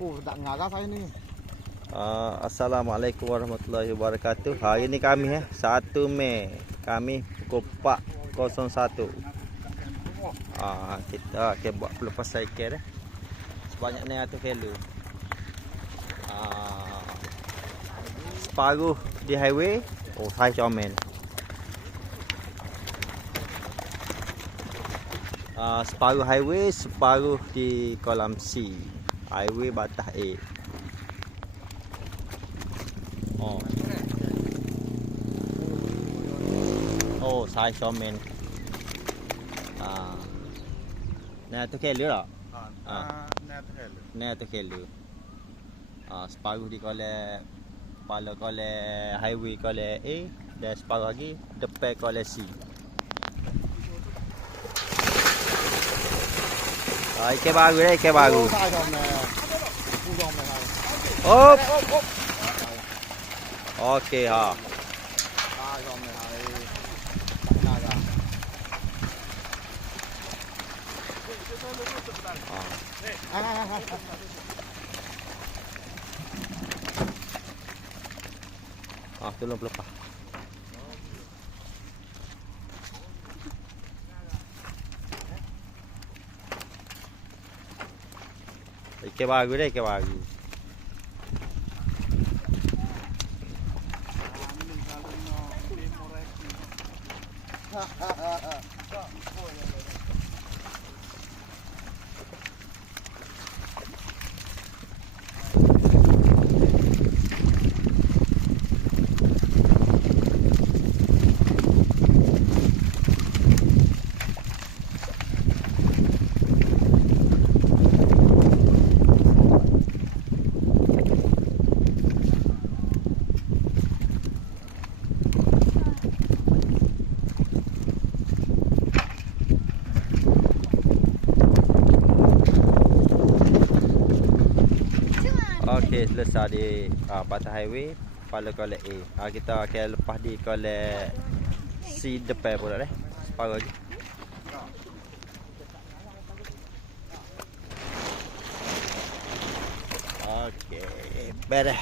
Oh, tak ngarah saya ni. Assalamualaikum warahmatullahi wabarakatuh. Hari ni kami 1 Mei. Kami pukul 4.01. Kita akan buat pelepas cycle sebanyak 900 kilo. Separuh di highway. Oh, saya comel. Separuh highway, separuh di kolam C. Highway batas A. Oh, saya comel. Nah, tu kilo tak? Nah, tu kilo. Separuh di kolam kepala kolam highway kolam A dan separuh lagi depan kolam C. Ikan baru dah, ikan baru. Hop. Okey ha. Tolong pelepah. Ikan baru dah, ikan baru. Okey, selesai di batas highway kepala kolam A. Kita akan lepas di kolam C depan pula dah. Separuh lagi. Okey, beres.